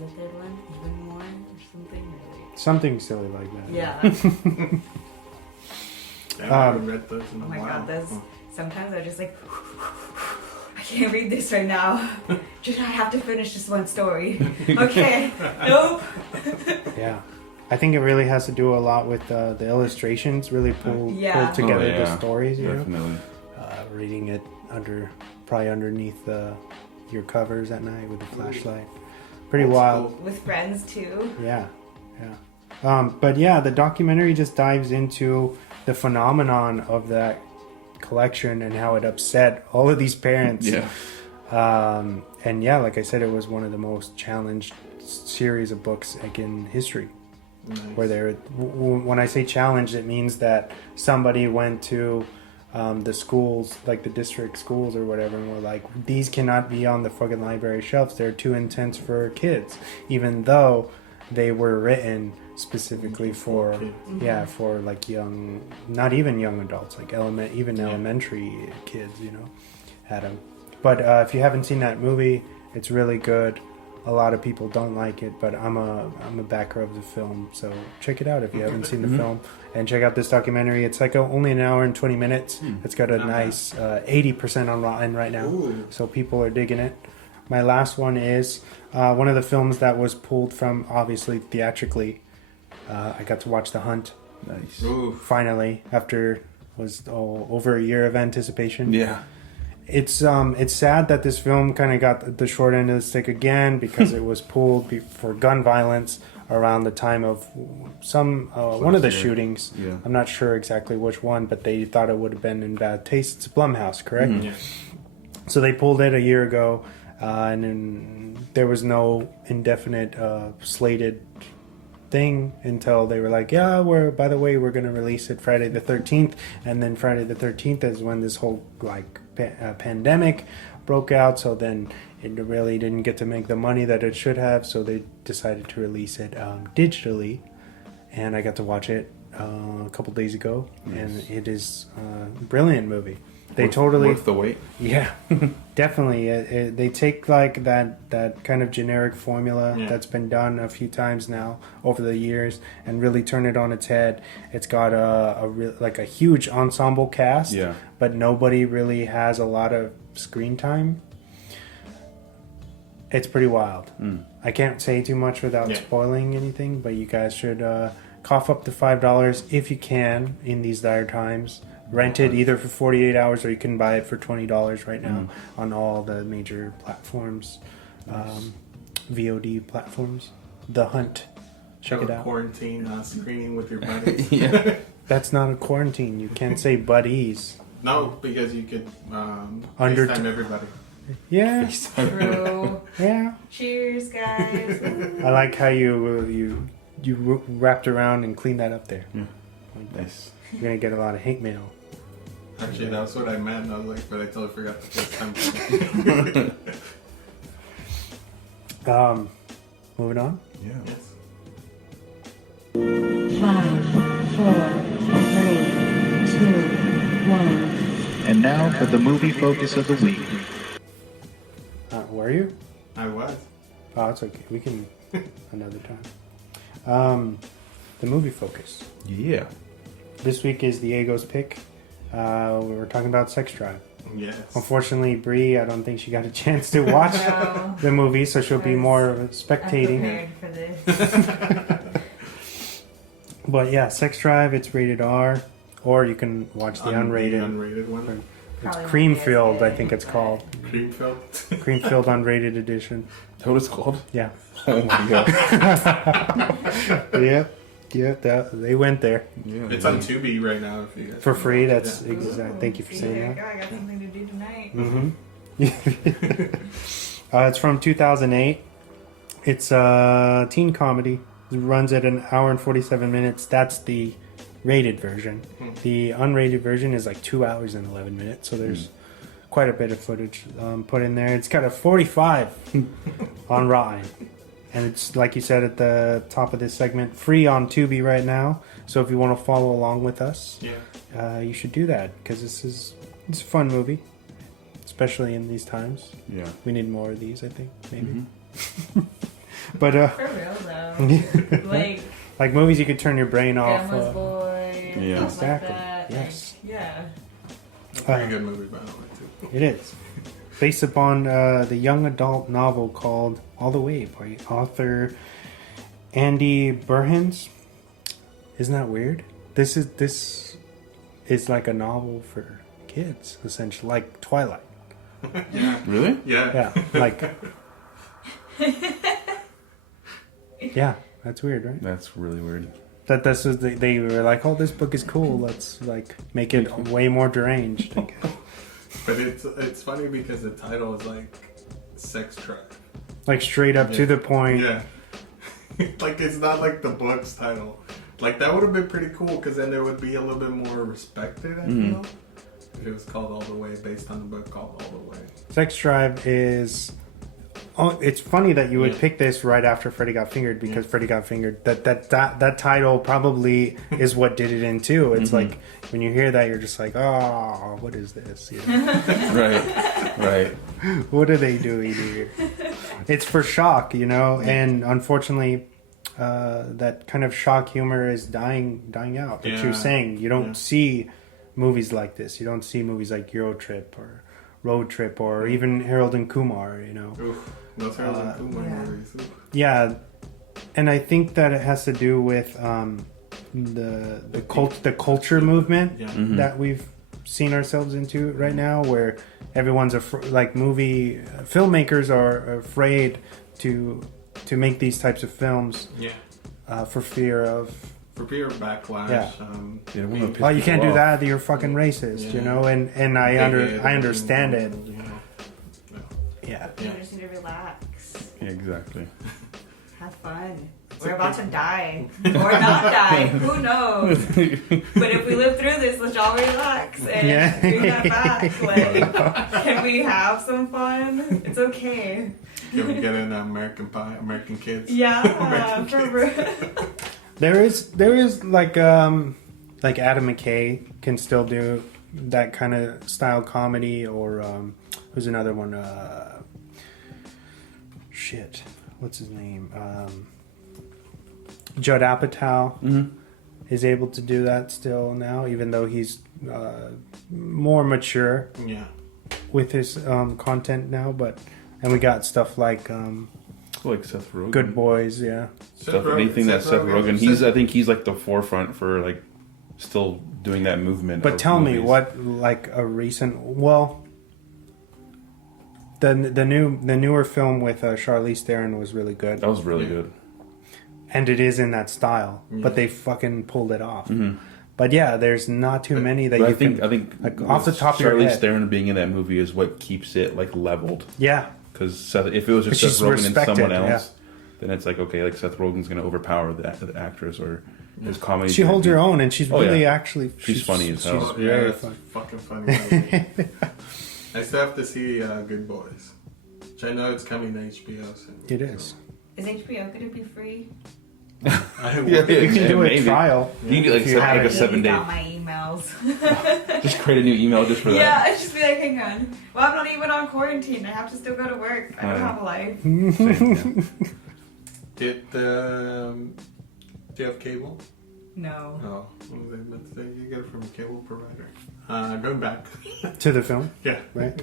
was the third one? Even more or something? Something silly like that. Yeah. I haven't read those in a Oh my while. god, that's sometimes I'm just like I can't read this right now. Just I have to finish this one story. Okay. Nope. Yeah. I think it really has to do a lot with the illustrations really pull together the stories, you definitely. know. Reading it probably underneath your covers at night with a flashlight. Pretty wild. Cool. With friends too. Yeah. But yeah, the documentary just dives into the phenomenon of that collection and how it upset all of these parents. Yeah. And yeah, like I said, it was one of the most challenged series of books like in history. Nice. Where when I say challenged, it means that somebody went to the schools, like the district schools or whatever, and were like, these cannot be on the fucking library shelves. They're too intense for kids, even though they were written specifically for for like young, not even young adults, like elementary kids, you know, had them. But if you haven't seen that movie, it's really good. A lot of people don't like it, but I'm a backer of the film, so check it out if you haven't seen the film, and check out this documentary. It's like only an hour and 20 minutes. It's got a nice 80% on Rotten right now. Ooh. So people are digging it. My last one is one of the films that was pulled from, obviously, theatrically. I got to watch The Hunt. Nice. Ooh. Finally, after over a year of anticipation. Yeah. It's sad that this film kind of got the short end of the stick again because it was pulled for gun violence around the time of one of the shootings. Yeah. I'm not sure exactly which one, but they thought it would have been in bad taste. It's Blumhouse, correct? Yeah. So they pulled it a year ago, and then there was no indefinite slated thing until they were like, yeah, we're going to release it Friday the 13th, and then Friday the 13th is when this whole pandemic broke out, so then it really didn't get to make the money that it should have, so they decided to release it digitally, and I got to watch it a couple days ago. Nice. And it is a brilliant movie. Worth the wait. Yeah, definitely. They take like that kind of generic formula that's been done a few times now over the years and really turn it on its head. It's got a huge ensemble cast, but nobody really has a lot of screen time. It's pretty wild. I can't say too much without spoiling anything, but you guys should cough up to $5 if you can in these dire times. Rent it either for 48 hours or you can buy it for $20 right now on all the major platforms, VOD platforms. The Hunt. Check it out. Quarantine screening with your buddies. That's not a quarantine. You can't say buddies. No, because you could FaceTime everybody. Yeah. True. Yeah. Cheers, guys. I like how you wrapped around and cleaned that up there. Yeah. Nice. You're going to get a lot of hate mail. Actually, that was what I meant. I was like, but I totally forgot to FaceTime. Moving on. Yeah. Yes. 5, 4, 3, 2, 1. And now for the movie focus of the week. Were you? I was. Oh, it's okay. We can another time. The movie focus. Yeah. This week is Diego's pick. We were talking about Sex Drive. Yes. Unfortunately, Bree, I don't think she got a chance to watch No. the movie, so she'll be more spectating. I'm prepared for this. But yeah, Sex Drive, it's rated R, or you can watch the unrated. The unrated one. It's Probably Cream won't be as Filled, I good, think it's but- called. Creamfield. Cream Filled Unrated Edition. Is that what it's called? Yeah. Oh my god. Yep, they went there. Yeah. It's on Tubi right now. If you guys For want free, to watch that's it. exact. Thank you for saying There you that. go, I got something to do tonight. It's from 2008. It's a teen comedy. It runs at an hour and 47 minutes. That's the rated version. The unrated version is like 2 hours and 11 minutes. So there's quite a bit of footage put in there. It's got a 45 on Rotten. And it's, like you said at the top of this segment, free on Tubi right now. So if you want to follow along with us, you should do that. Because it's a fun movie. Especially in these times. Yeah. We need more of these, I think, maybe. But For real though. Like movies you could turn your brain off. Grandma's Boy. Yeah. Stuff Exactly. Like that. Yes. Like, yeah. Pretty good movie, by the way, too. It is. Based upon the young adult novel called All the Way by author Andy Burhans. Isn't that weird? This is like a novel for kids, essentially, like Twilight. Yeah. Really? Yeah. Yeah, like. Yeah, that's weird, right? That's really weird. That this was they were like, oh, this book is cool. Let's like make it way more deranged. But it's funny because the title is like sex trap. Like straight up to the point. Yeah. Like it's not like the book's title. Like that would have been pretty cool because then there would be a little bit more respected, I feel. If it was called All the Way, based on the book called All the Way. Sex Drive is. Oh, it's funny that you would pick this right after Freddy Got Fingered because Freddy Got Fingered. That title probably is what did it in too. It's like when you hear that, you're just like, oh, what is this? You know? Right. What are they doing here? It's for shock, you know, and unfortunately, that kind of shock humor is dying out. Like you were saying, you don't see movies like this. You don't see movies like Euro Trip or Road Trip or even Harold and Kumar, you know. Oof, those Harold and Kumar movies. Oof. Yeah, and I think that it has to do with the culture movement that we've seen ourselves into right now, where everyone's like movie filmmakers are afraid to make these types of films for fear of backlash. Yeah. Oh, you can't do that. You're fucking racist, you know. And I understand it. Yeah. You just need to relax. Yeah, exactly. Have fun. We're about to die. Or not die. Who knows? But if we live through this, let's all relax and bring that back. Like, can we have some fun? It's okay. Can we get an American Pie, American Kids? Yeah, American for real. There is like Adam McKay can still do that kind of style comedy, or who's another one? What's his name? Judd Apatow is able to do that still now, even though he's more mature with his content now. And we got stuff like Seth Rogen. Good Boys, yeah. Anything that Seth Rogen. I think he's like the forefront for like still doing that movement. But tell me what like a recent the newer film with Charlize Theron was really good. That was really good. And it is in that style, but they fucking pulled it off. But yeah, there's not too many that I you think like, off the top of your head. Charlize Theron being in that movie is what keeps it like leveled. Yeah. Because if it was just Seth Rogen and someone else, yeah. then it's like, okay, like Seth Rogen's going to overpower the actress, or his comedy. She holds her own, and she's really actually... She's funny as hell. She's very it's funny. Fucking funny. I still have to see Good Boys, which I know it's coming to HBO soon. It is. Is HBO going to be free? You can do a trial. You can get like a 7-day. Got my emails. Just create a new email just for that. Yeah, I just be like, hang on. Well, I'm not even on quarantine. I have to still go to work. I don't have a life. Same, yeah. Do you have cable? No. Oh, what was I meant to say? You get it from a cable provider. Going back To the film. Yeah. Right.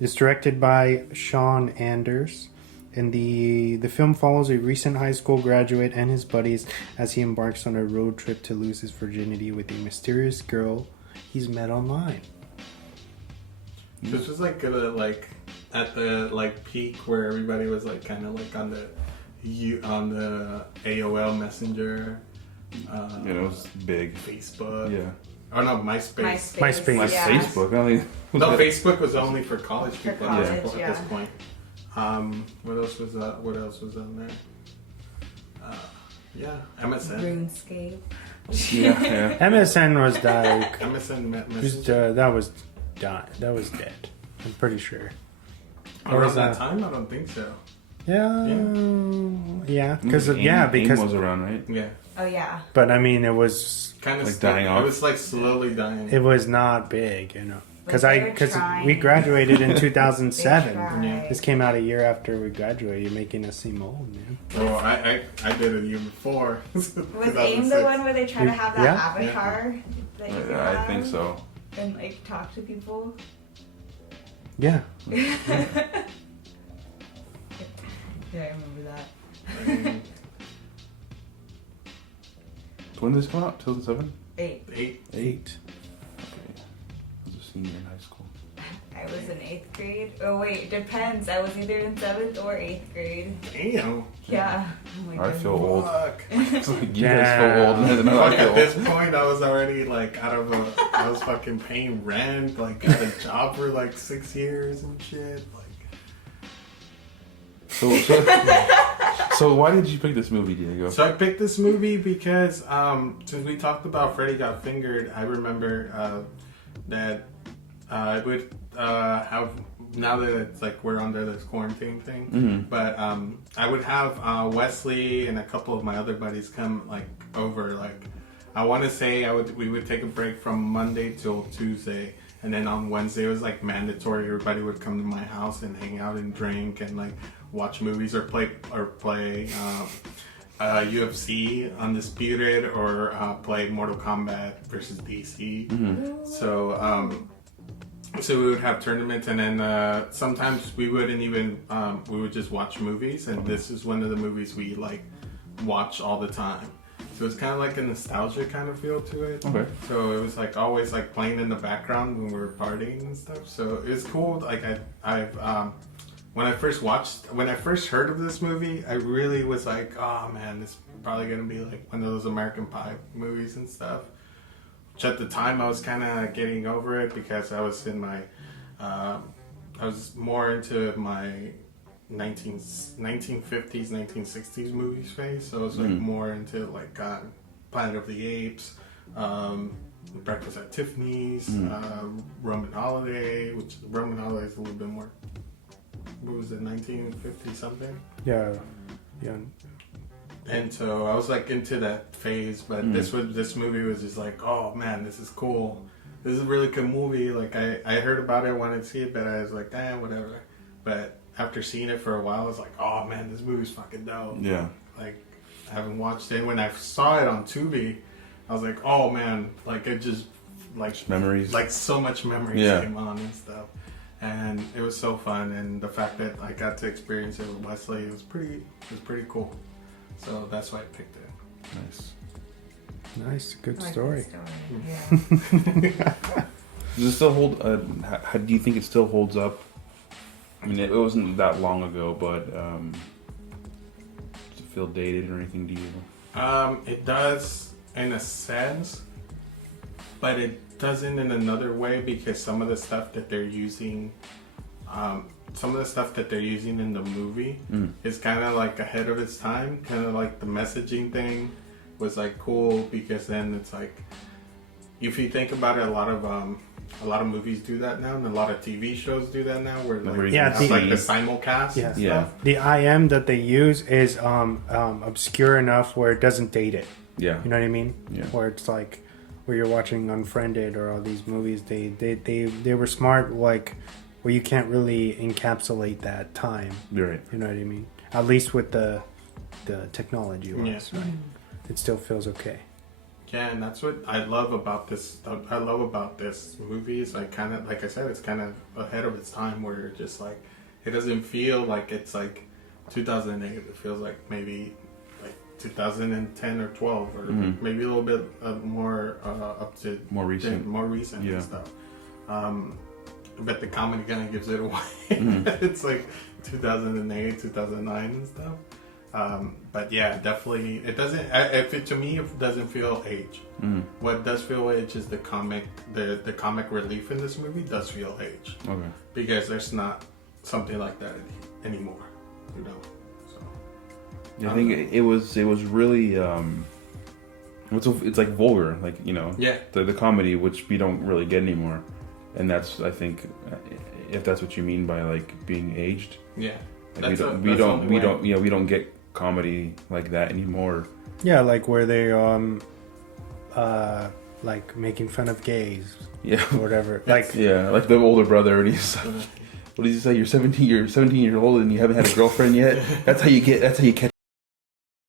It's directed by Sean Anders. And the film follows a recent high school graduate and his buddies as he embarks on a road trip to lose his virginity with a mysterious girl he's met online. This was like at the peak where everybody was like kind of like on the AOL Messenger. It was big. Facebook. Yeah. Oh no, MySpace. MySpace. Yeah. Facebook. I mean, No, Facebook was only for college people college, at this point. What else was that? What else was on there? MSN. RuneScape. yeah. MSN was like... MSN that was dead. I'm pretty sure. Around that time, I don't think so. Yeah. Because AIM was around, right? Yeah. Oh, yeah. But I mean, it was kind of like dying off. It was like slowly dying. It was not big, you know. because They're we trying. graduated in They 2007. tried. This came out a year after we graduated. You're making us seem old, man. Oh, I did a year before. Was AIM the one where they try to have that Yeah. avatar that you can I have think so. and like talk to people? Yeah. Yeah, I remember that. When did this come out? 2007? 8. 8. 8. Okay. I was a senior in high school. I was in 8th grade. Oh wait, depends. I was either in 7th or 8th grade. Damn. Yeah. Oh my I feel old. Fuck. It's like you guys feel old, and then I Fuck, feel at this old. point, I was already like I was fucking paying rent, like got a job for like 6 years and shit. Like, So why did you pick this movie, Diego? so I picked this movie because since we talked about Freddy Got Fingered, I remember that I would have, now that it's like we're under this quarantine thing, Mm-hmm. but I would have Wesley and a couple of my other buddies come like over. Like I want to say we would take a break from Monday till Tuesday, and then on Wednesday it was like mandatory. Everybody would come to my house and hang out and drink and like watch movies or play UFC Undisputed or play Mortal Kombat versus DC. Mm-hmm. So so we would have tournaments, and then sometimes we wouldn't even we would just watch movies, and this is one of the movies we like watch all the time. So it's kind of like a nostalgia kind of feel to it. Okay. So it was like always like playing in the background when we were partying and stuff. So it's cool. Like I've when I first heard of this movie, I really was like, oh man, this is probably gonna be like one of those American Pie movies and stuff. Which at the time I was kind of getting over it because I was in my, I was more into my 1950s, 1960s movies phase. So I was like more into like Planet of the Apes, Breakfast at Tiffany's, Roman Holiday, which Roman Holiday is a little bit more. What was it, 1950 something? Yeah. Yeah. And so I was like into that phase, but this movie was just like, oh man, this is cool. This is a really good movie. Like I heard about it, wanted to see it, but I was like, whatever. But after seeing it for a while, I was like, oh man, this movie's fucking dope. Yeah. Like I haven't watched it. When I saw it on Tubi, I was like, oh man, like it just like Memories. like so much memories Yeah. came on and stuff. And it was so fun, and the fact that I got to experience it with Wesley, it was pretty cool. So that's why I picked it. Nice. Nice. Good I like story. that story. Yeah. Does it still hold? How do you think it still holds up? I mean, it wasn't that long ago, but does it feel dated or anything to you? It does in a sense, but it doesn't in another way because some of the stuff that they're using, in the movie is kind of like ahead of its time. Kind of like the messaging thing was like cool because then it's like, if you think about it, a lot of movies do that now, and a lot of TV shows do that now, where like, Yeah, have, like the simulcast. Yeah. And Yeah. stuff. The IM that they use is obscure enough where it doesn't date it. Yeah. You know what I mean? Yeah. Where it's like where you're watching Unfriended or all these movies, they were smart, like where you can't really encapsulate that time. You're right. You know what I mean? At least with the technology wise, Yeah. right? It still feels okay. Yeah, and that's what I love about this. I love about this movie is like kind of, like I said, it's kind of ahead of its time. Where it just like it doesn't feel like it's like 2008. It feels like maybe like 2010 or 12, or maybe a little bit more up to More recent. and stuff. But the comedy kind of gives it away. It's like 2008, 2009 and stuff. But yeah, definitely, it doesn't. To me, it doesn't feel age. What does feel age is the comic comic relief in this movie does feel age. Okay. Because there's not something like that anymore. You know. So I think it was really it's like vulgar, like, you know, the comedy, which we don't really get anymore, and that's, I think, if that's what you mean by like being aged. Yeah. Like we don't get comedy like that anymore. Yeah, like where they like making fun of gays, Yeah. or whatever. Like like the older brother, and he's like, what does he say? You're 17 years old and you haven't had a girlfriend yet. That's how you catch